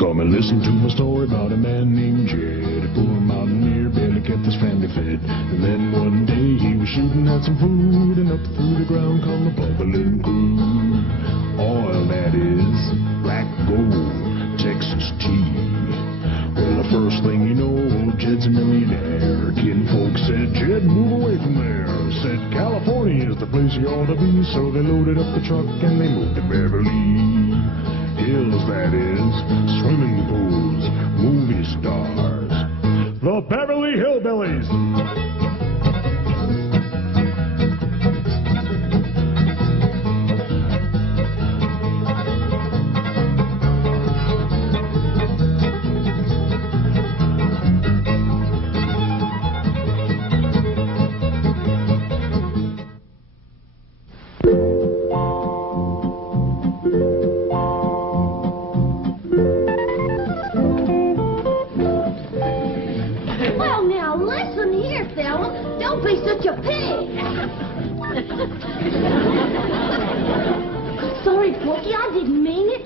Come and listen to my story about a man named Jed. A poor mountaineer barely kept his family fed. And then one day he was shooting at some food, and up through the ground come a bubbling crude. Oil, that is, black gold, Texas tea. Well, the first thing you know, Jed's a millionaire. Kinfolk said, Jed, move away from there. Said, California is the place you ought to be. So they loaded up the truck and they moved to Beverly Hills, that is, swimming pools, movie stars, the Beverly Hillbillies. Sorry, Porky, I didn't mean it.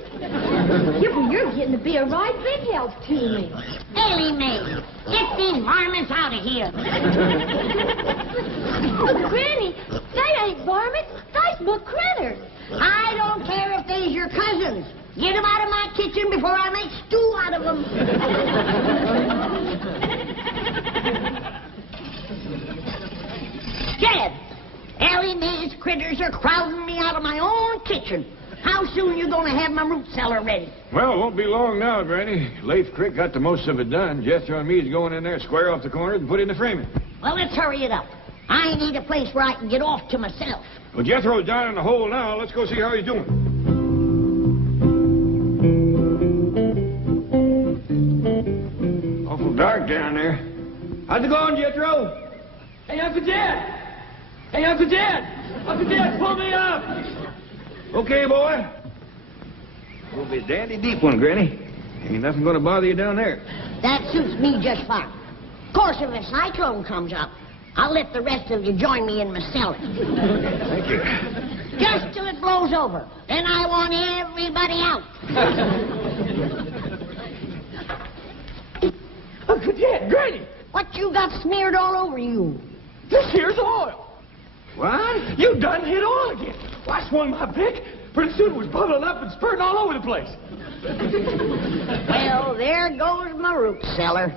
You're getting to be a right big help to me. Elly May, get these varmints out of here. But, Granny, they ain't varmints. They's but critters. I don't care if they's your cousins. Get them out of my kitchen before I make stew out of them. Jed, Elly May's critters are crowding me out of my own kitchen. How soon you gonna have my root cellar ready? Well, it won't be long now, Granny. Leif Crick got the most of it done. Jethro and me's going in there, square off the corner, and put in the framing. Well, let's hurry it up. I need a place where I can get off to myself. Well, Jethro's down in the hole now. Let's go see how he's doing. Awful dark down there. How's it going, Jethro? Hey, Uncle Jed! Hey, Uncle Jed! Uncle Jed, pull me up! Okay, boy. We'll be a dandy deep one, Granny. Ain't nothing gonna bother you down there. That suits me just fine. Of course, if a cyclone comes up, I'll let the rest of you join me in my cellar. Thank you. Just till it blows over. Then I want everybody out. Uncle Jed, Granny! What you got smeared all over you? This here's oil. What? You done hit oil again. Well, I swung my pick. Pretty soon it was bubbling up and spurting all over the place. Well, there goes my root cellar.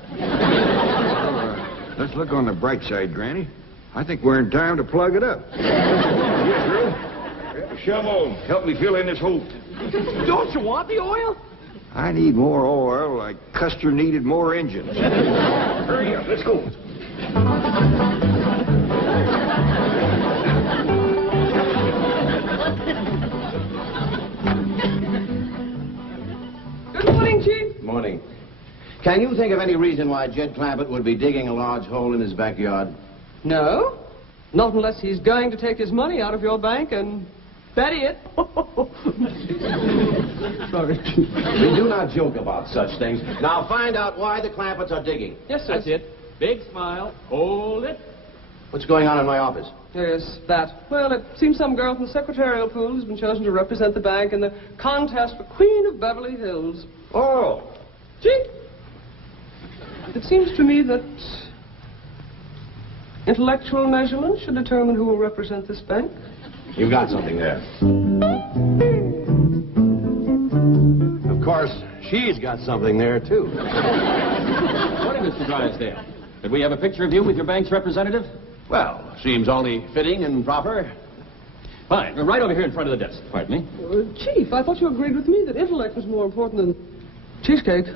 Let's look on the bright side, Granny. I think we're in time to plug it up. Jethro, grab a shovel. Help me fill in this hole. Don't you want the oil? I need more oil like Custer needed more engines. Hurry up, let's go. Good morning, Chief. Morning. Can you think of any reason why Jed Clampett would be digging a large hole in his backyard? No. Not unless he's going to take his money out of your bank and bury it. Sorry. We do not joke about such things. Now find out why the Clampetts are digging. Yes, sir. That's it. Big smile. Hold it. What's going on in my office? Yes, that. Well, it seems some girl from the secretarial pool has been chosen to represent the bank in the contest for Queen of Beverly Hills. Oh. Gee, it seems to me that intellectual measurement should determine who will represent this bank. You've got something there. Of course, she's got something there, too. Morning, Mr. Drysdale. Could we have a picture of you with your bank's representative? Well, seems only fitting and proper. Fine. Right over here in front of the desk. Pardon me. Chief, I thought you agreed with me that intellect was more important than cheesecake.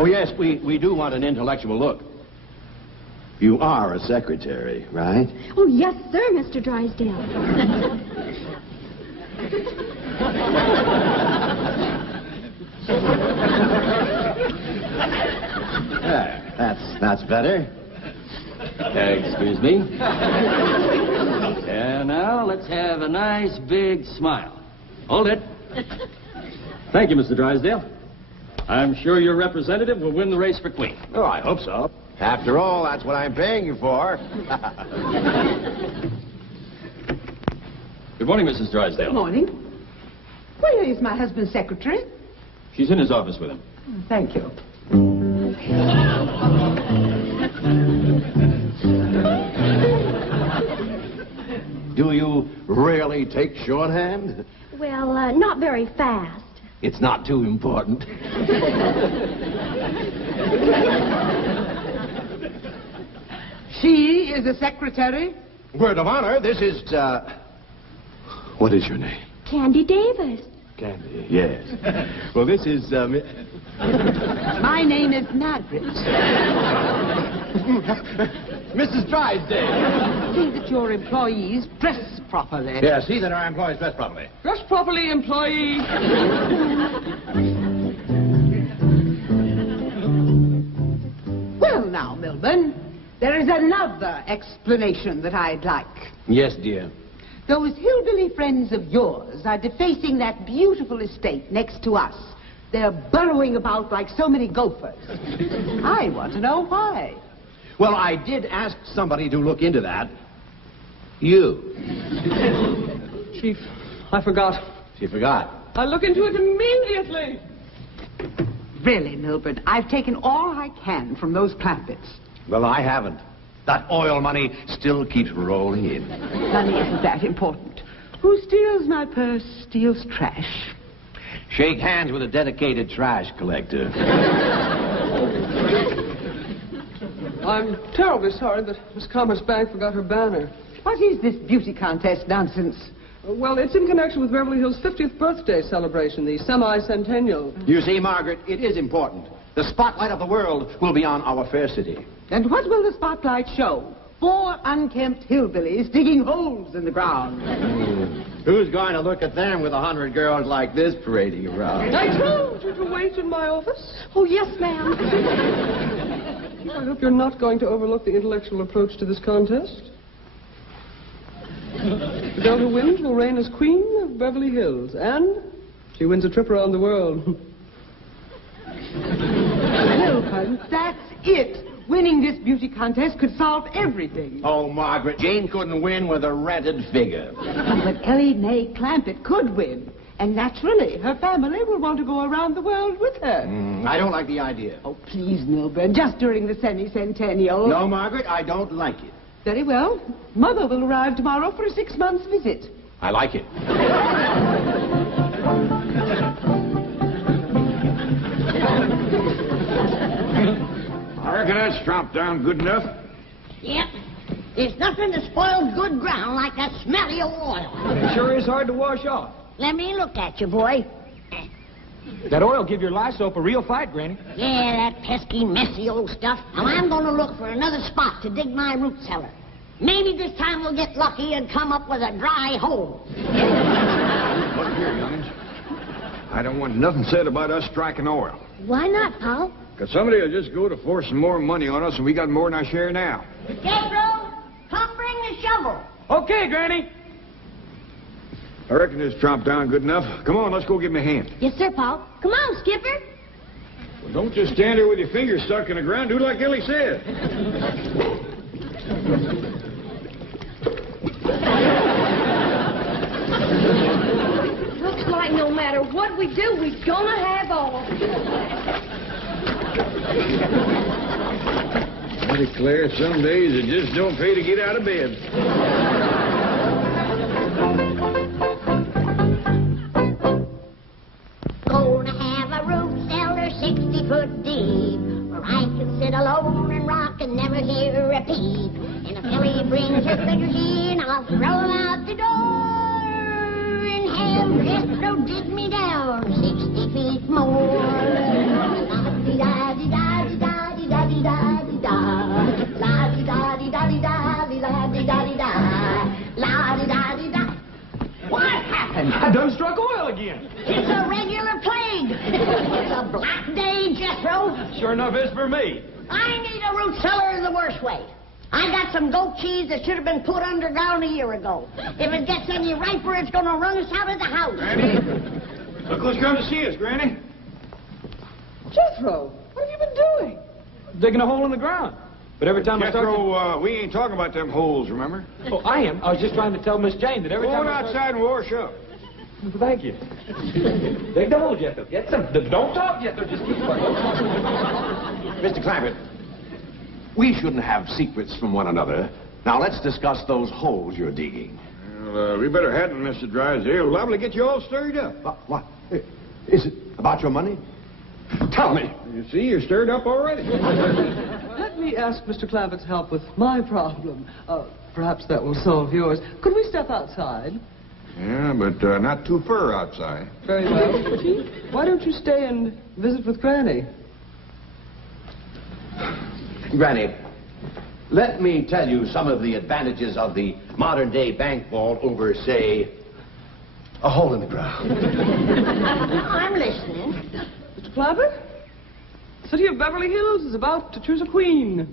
Oh, yes, we do want an intellectual look. You are a secretary, right? Oh, yes, sir, Mr. Drysdale. That's better. Excuse me. And now let's have a nice big smile. Hold it. Thank you, Mr. Drysdale. I'm sure your representative will win the race for Queen. Oh, I hope so. After all, that's what I'm paying you for. Good morning, Mrs. Drysdale. Good morning. Where is my husband's secretary? She's in his office with him. Thank you. Do you really take shorthand? Well, not very fast. It's not too important. She is a secretary? Word of honor, this is, what is your name? Candy Davis. Candy, yes. Well, this is, My name is Margaret. Mrs. Drysdale. See that your employees dress properly. Yeah, see that our employees dress properly. Dress properly, employee. Well, now, Milburn, there is another explanation that I'd like. Yes, dear. Those hillbilly friends of yours are defacing that beautiful estate next to us. They're burrowing about like so many gophers. I want to know why. Well, I did ask somebody to look into that. You. Chief, I forgot. She forgot. I'll look into it immediately. Really, Milburn, I've taken all I can from those Clampetts. Well, I haven't. That oil money still keeps rolling in. Money isn't that important. Who steals my purse steals trash. Shake hands with a dedicated trash collector. I'm terribly sorry that Miss Commerce Bank forgot her banner. What is this beauty contest nonsense? Well, it's in connection with Beverly Hills' 50th birthday celebration, the semi-centennial. You see, Margaret, it is important. The spotlight of the world will be on our fair city. And what will the spotlight show? 4 unkempt hillbillies digging holes in the ground. Who's going to look at them with 100 girls like this parading around? I told you to wait in my office. Oh, yes, ma'am. I hope you're not going to overlook the intellectual approach to this contest. The girl who wins will reign as Queen of Beverly Hills, and she wins a trip around the world. Milburn, that's it. Winning this beauty contest could solve everything. Oh, Margaret, Jane couldn't win with a rented figure. But Elly May Clampett could win. And naturally, her family will want to go around the world with her. I don't like the idea. Oh, please, Milburn, just during the semi-centennial. No, Margaret, I don't like it. Very well. Mother will arrive tomorrow for a 6-month visit. I like it. I reckon that's chopped down good enough. Yep. There's nothing that spoils good ground like that smelly old oil. It sure is hard to wash off. Let me look at you, boy. That oil give your lye soap a real fight, Granny. Yeah, that pesky, messy old stuff. Now, I'm going to look for another spot to dig my root cellar. Maybe this time we'll get lucky and come up with a dry hole. Look here, youngins. I don't want nothing said about us striking oil. Why not, Paul? Because somebody will just go to force some more money on us, and we got more than our share now. Gabriel, come bring the shovel. Okay, Granny. I reckon it's chopped down good enough. Come on, let's go give him a hand. Yes, sir, Paul. Come on, Skipper. Well, don't just stand there with your fingers stuck in the ground. Do like Elly said. Looks like no matter what we do, we're gonna have oil. I declare, some days it just don't pay to get out of bed. Gonna have a root cellar 60 foot deep, where I can sit alone and rock and never hear a peep. And if Elly brings her critters in, I'll throw them out the door and have Jethro dig me down 60 feet more. La-di-da-di-da-di-da-di-da-di-da-di-da. La-di-da-di-da-di-da-di-da-di-da-di-da. La-di-da-di-da. What happened? I done struck oil again. It's a regular plague. It's a black day, Jethro. Sure enough is for me. I need a root cellar the worst way. I got some goat cheese that should have been put underground a year ago. If it gets any riper, it's going to run us out of the house. Granny, look who's come to see us, Granny. Jethro, what have you been doing? Digging a hole in the ground. But every time I start Jethro, we ain't talking about them holes, remember? Oh, I am. I was just trying to tell Miss Jane that every Go time on outside and wash up. Thank you. They told you to get some. Don't talk yet. Just keep quiet. Mr. Clampett, we shouldn't have secrets from one another. Now, let's discuss those holes you're digging. Well, we better hadn't, Mr. Drysdale. Liable to get you all stirred up. What? Is it about your money? Tell me. You see, you're stirred up already. Let me ask Mr. Clampett's help with my problem. Perhaps that will solve yours. Could we step outside? Yeah, but not too far outside. Very well. Chief, why don't you stay and visit with Granny? Granny, let me tell you some of the advantages of the modern-day bank vault over, say, a hole in the ground. I'm listening. Mr. Clampett, the city of Beverly Hills is about to choose a queen.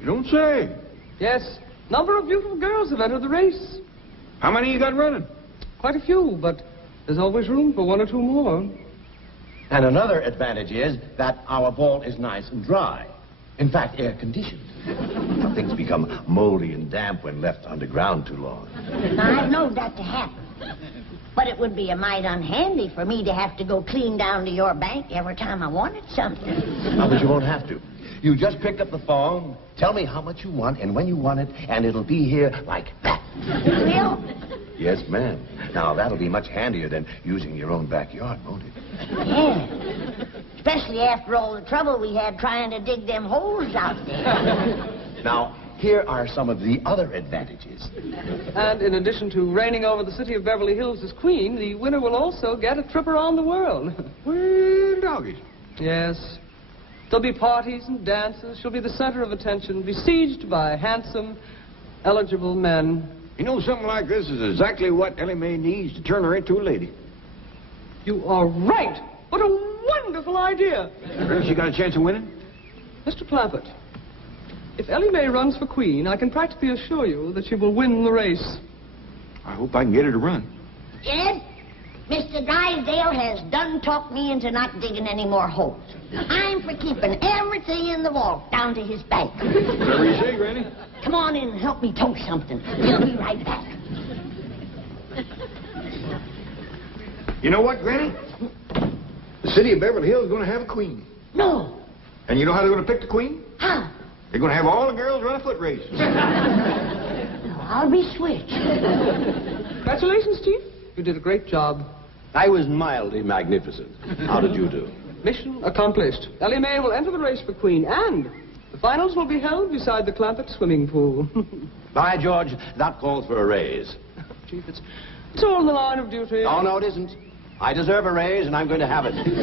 You don't say. Yes, a number of beautiful girls have entered the race. How many you got running? Quite a few, but there's always room for one or two more. And another advantage is that our vault is nice and dry. In fact, air-conditioned. Things become moldy and damp when left underground too long. Now, I've known that to happen. But it would be a mite unhandy for me to have to go clean down to your bank every time I wanted something. No, but you won't have to. You just pick up the phone, tell me how much you want and when you want it, and it'll be here like that. Will? Yes, ma'am. Now, that'll be much handier than using your own backyard, won't it? Yeah. Especially after all the trouble we had trying to dig them holes out there. Now, here are some of the other advantages. And in addition to reigning over the city of Beverly Hills as queen, the winner will also get a trip around the world. Well, doggies. Yes. There'll be parties and dances. She'll be the center of attention, besieged by handsome, eligible men. You know, something like this is exactly what Elly May needs to turn her into a lady. You are right. What a wonderful idea. Well, she got a chance of winning? Mr. Clampett, if Elly May runs for queen, I can practically assure you that she will win the race. I hope I can get her to run. Jed, Mr. Drysdale has done talked me into not digging any more holes. I'm for keeping everything in the vault down to his bank. Whatever you say, Granny. Come on in and help me tote something. We'll be right back. You know what, Granny? The city of Beverly Hills is going to have a queen. No. And you know how they're going to pick the queen? How? They're going to have all the girls run a foot race. I'll be switched. Congratulations, Chief. You did a great job. I was mildly magnificent. How did you do? Mission accomplished. Elly May will enter the race for queen, and the finals will be held beside the Clampett swimming pool. By George, that calls for a raise. Chief, it's all in the line of duty. Oh, no, it isn't. I deserve a raise, and I'm going to have it. Hey,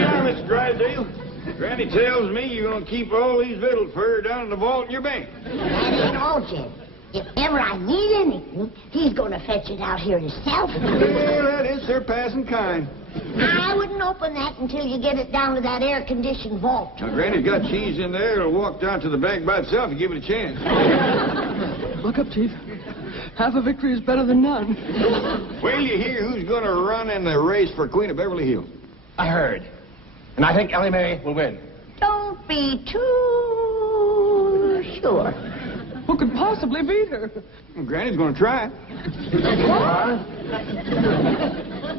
now, Mr. Drysdale. Granny tells me you're going to keep all these victuals for her down in the vault in your bank. That ain't all, Jed. If ever I need anything, he's going to fetch it out here himself. Well, that is surpassing kind. I wouldn't open that until you get it down to that air-conditioned vault. Now, Granny's got cheese in there. It'll walk down to the bank by itself and give it a chance. Look up, Chief. Half a victory is better than none. Well, you hear who's going to run in the race for Queen of Beverly Hills? I heard. And I think Elly May will win. Don't be too sure. Who could possibly beat her? Well, Granny's going to try.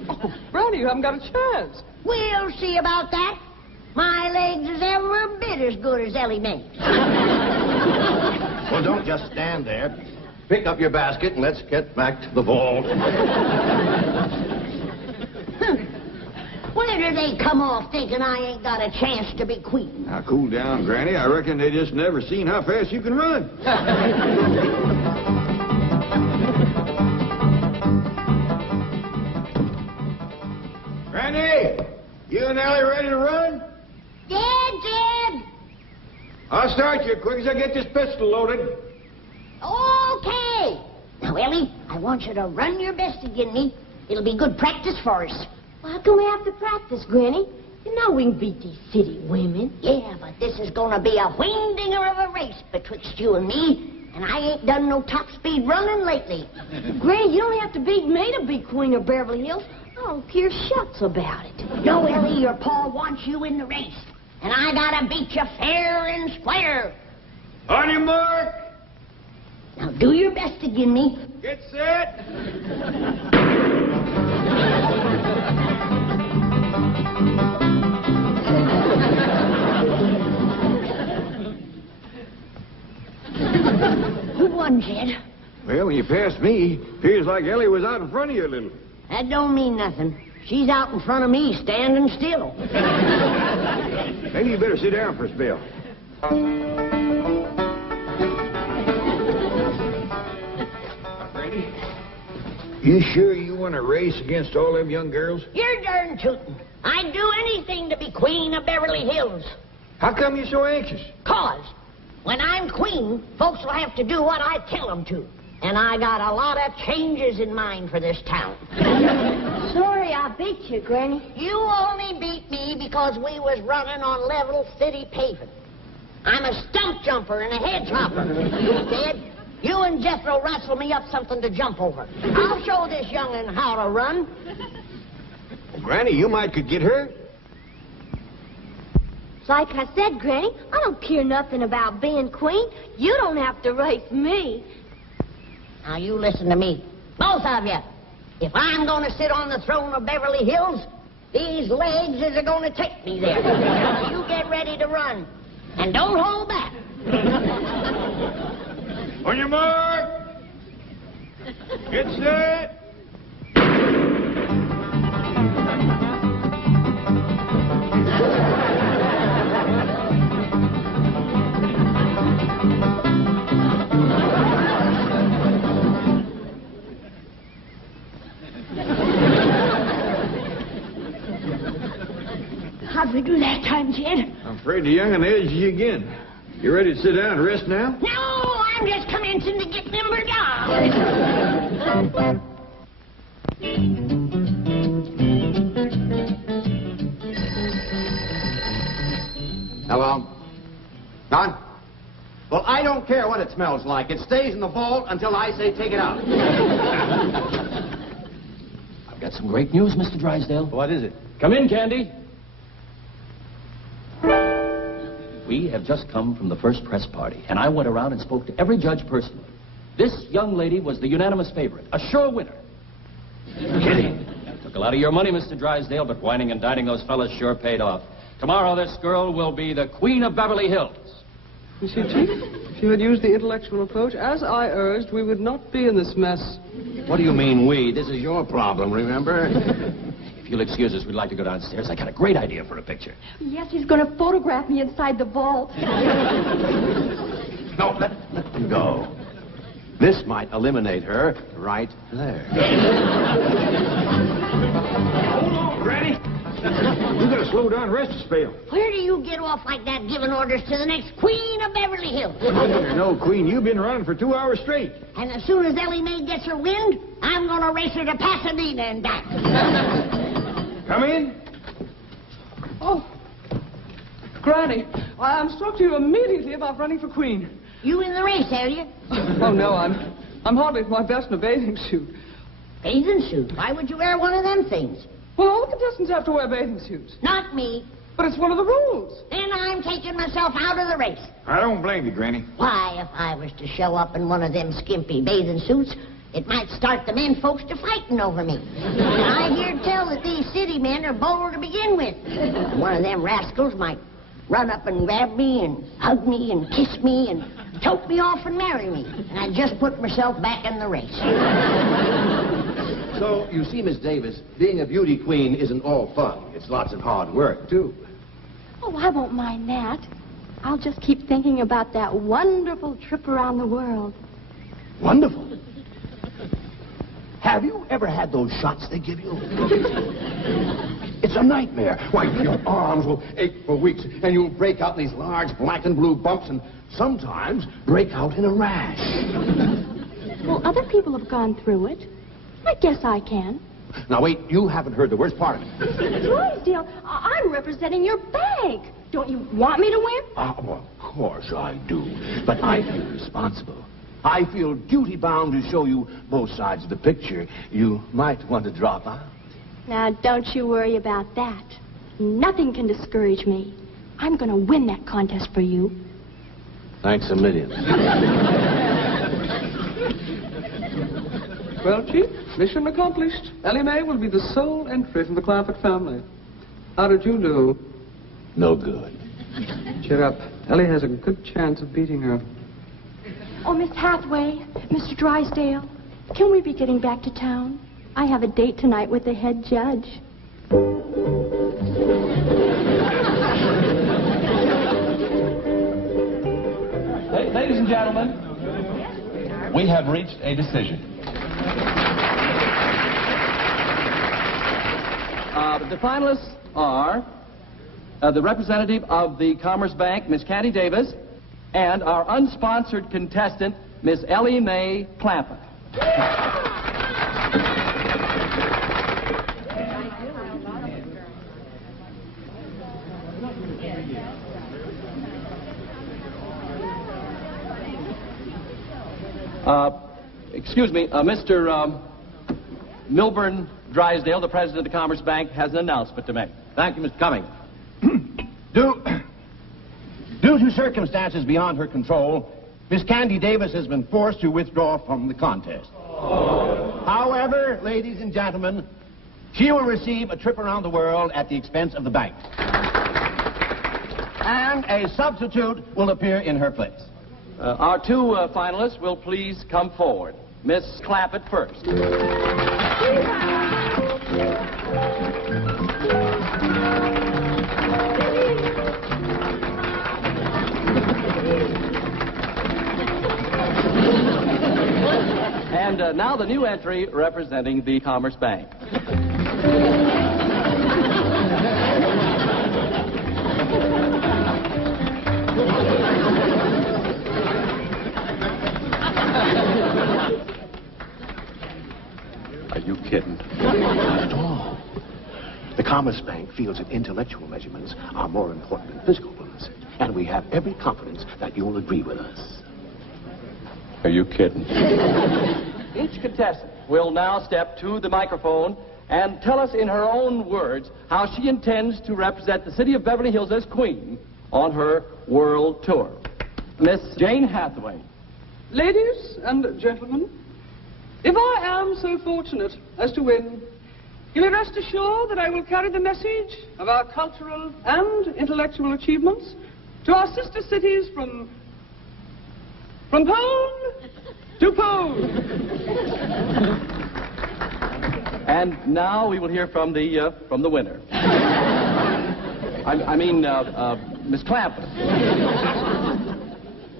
Oh, Granny, you haven't got a chance. We'll see about that. My legs is every bit as good as Elly May's. Well, don't just stand there. Pick up your basket and let's get back to the vault. Where do they come off thinking I ain't got a chance to be queen? Now, cool down, Granny. I reckon they just never seen how fast you can run. Granny, you and Elly ready to run? Jed! I'll start you quick as I get this pistol loaded. Okay. Now, Elly, I want you to run your best again me. It'll be good practice for us. Well, how can we have to practice, Granny? You know we can beat these city women. Yeah, but this is going to be a wing-dinger of a race betwixt you and me, and I ain't done no top-speed running lately. Granny, you don't have to beat me to be Queen of Beverly Hills. I don't care shucks about it. No, Elly, your pa wants you in the race, and I gotta beat you fair and square. On your mark. Now do your best to give me. Get set. Who won, Jed? Well, when you passed me, feels like Ellie was out in front of you a little. That don't mean nothing. She's out in front of me, standing still. Maybe you better sit down for a spell. Randy, you sure you want to race against all them young girls? You're darn tootin'. I'd do anything to be Queen of Beverly Hills. How come you're so anxious? 'Cause when I'm queen, folks will have to do what I tell them to. And I got a lot of changes in mind for this town. Sorry I beat you, Granny. You only beat me because we was running on level city paving. I'm a stump jumper and a hedge hopper. You did. You and Jethro rustle me up something to jump over. I'll show this young'un how to run. Well, Granny, you might could get hurt. Like I said, Granny, I don't care nothing about being queen. You don't have to race me. Now, you listen to me. Both of you. If I'm going to sit on the throne of Beverly Hills, these legs is going to take me there. Now, you get ready to run. And don't hold back. On your mark. Get set. How'd we do that time, Jed? I'm afraid the young'un edged you again. You ready to sit down and rest now? No, I'm just commencing to get limbered down. Hello? Don? Well, I don't care what it smells like. It stays in the vault until I say take it out. I've got some great news, Mr. Drysdale. What is it? Come in, Candy. We have just come from the first press party, and I went around and spoke to every judge personally. This young lady was the unanimous favorite, a sure winner. Kidding. Took a lot of your money, Mr. Drysdale, but whining and dining those fellas sure paid off. Tomorrow, this girl will be the Queen of Beverly Hills. You see, Chief, if you had used the intellectual approach, as I urged, we would not be in this mess. What do you mean, we? This is your problem, remember? If you'll excuse us, we'd like to go downstairs. I got a great idea for a picture. Yes, he's going to photograph me inside the vault. No, let them go. This might eliminate her right there. Hold on, Granny. You gotta slow down and rest a spell. Where do you get off like that giving orders to the next Queen of Beverly Hills? No, Queen, you've been running for 2 hours straight. And as soon as Elly May gets her wind, I'm going to race her to Pasadena and back. Come in. Oh, Granny, I'm struck to you immediately about running for queen. You in the race, are you? Oh, no, I'm hardly at my best in a bathing suit. Bathing suit? Why would you wear one of them things? Well, all the contestants have to wear bathing suits. Not me. But it's one of the rules. Then I'm taking myself out of the race. I don't blame you, Granny. Why, if I was to show up in one of them skimpy bathing suits, it might start the men folks to fighting over me. And I hear tell that these city men are bold to begin with. One of them rascals might run up and grab me and hug me and kiss me and choke me off and marry me. And I just put myself back in the race. So, you see, Miss Davis, being a beauty queen isn't all fun. It's lots of hard work, too. Oh, I won't mind that. I'll just keep thinking about that wonderful trip around the world. Wonderful. Have you ever had those shots they give you? It's a nightmare. Why, your arms will ache for weeks, and you'll break out in these large black and blue bumps, and sometimes break out in a rash. Well, other people have gone through it. I guess I can. Now, wait, you haven't heard the worst part of it. Drysdale, I'm representing your bag. Don't you want me to win? Well, of course I do. But I feel responsible. I feel duty-bound to show you both sides of the picture. You might want to drop out. Now, don't you worry about that. Nothing can discourage me. I'm going to win that contest for you. Thanks a million. Well, Chief, mission accomplished. Elly May will be the sole entry from the Clampett family. How did you do? No good. Cheer up. Elly has a good chance of beating her. Oh, Miss Hathaway, Mr. Drysdale, can we be getting back to town? I have a date tonight with the head judge. Ladies and gentlemen, we have reached a decision. The finalists are the representative of the Commerce Bank, Miss Candy Davis, and our unsponsored contestant, Miss Elly May Clampett. Excuse me, Mr. Milburn Drysdale, the president of the Commerce Bank, has an announcement to make. Thank you, Mr. Cummings. Due to circumstances beyond her control, Miss Candy Davis has been forced to withdraw from the contest. However, ladies and gentlemen, she will receive a trip around the world at the expense of the bank. And a substitute will appear in her place. Our two finalists will please come forward. Miss Clampett first. And now the new entry representing the Commerce Bank. Are you kidding? Not at all. The Commerce Bank feels that intellectual measurements are more important than physical ones. And we have every confidence that you'll agree with us. Are you kidding? Each contestant will now step to the microphone and tell us in her own words how she intends to represent the city of Beverly Hills as queen on her world tour. Miss Jane Hathaway. Ladies and gentlemen, if I am so fortunate as to win, you may rest assured that I will carry the message of our cultural and intellectual achievements to our sister cities from pole to pole. And now we will hear from the winner. I mean, Miss Clampett.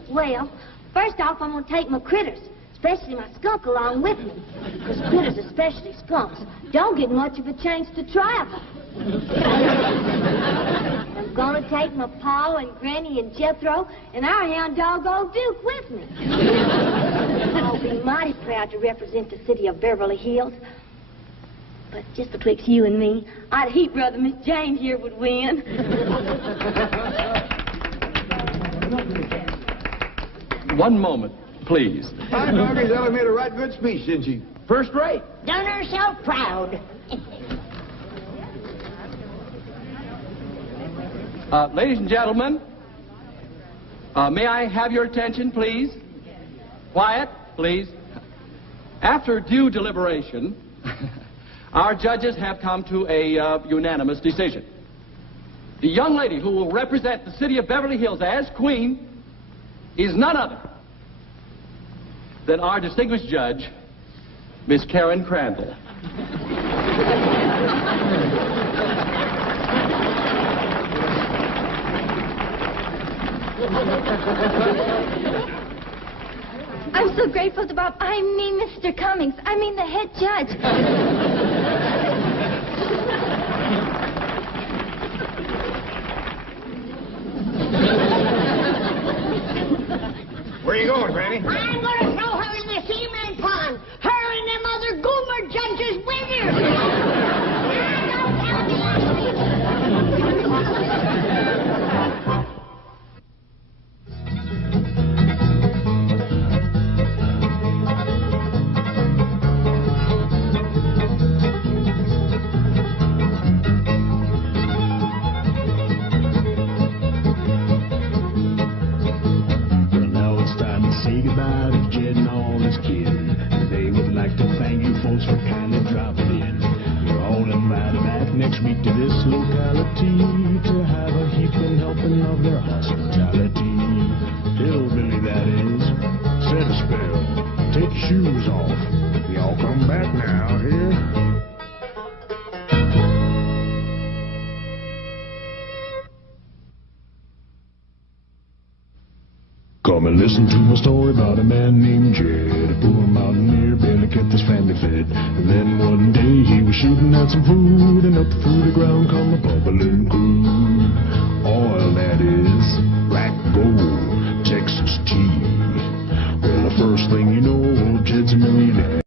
Well, first off, I'm going to take my critters, especially my skunk, along with me. Because critters, especially skunks, don't get much of a chance to travel. I'm going to take my Pa and Granny and Jethro and our hound dog, Old Duke, with me. I'll be mighty proud to represent the city of Beverly Hills. But just betwixt you and me, I'd heap rather Miss Jane here would win. One moment, please. I figure Elly made a right good speech, didn't she? First rate. Done herself proud. Ladies and gentlemen, may I have your attention, please? Quiet, please. After due deliberation, our judges have come to a unanimous decision. The young lady who will represent the city of Beverly Hills as queen is none other than our distinguished judge, Miss Karen Crandall. I'm so grateful to Bob. I mean Mr. Cummings. I mean the head judge. Where are you going, Granny? I'm going to throw her in the cement pond. Her and them other goomer judges with her. Now, don't tell me. Well, now it's time to say goodbye to Jed that is. Said a spell. Take your shoes off. Y'all come back now, here. Come and listen to my story about a man named Jed. A poor mountaineer barely kept his family fed. And then one day he was shooting at some food, and up through the ground come a bubbling crude. Oil, that is, black gold, Texas tea. Well, the first thing you know, old Jed's a millionaire.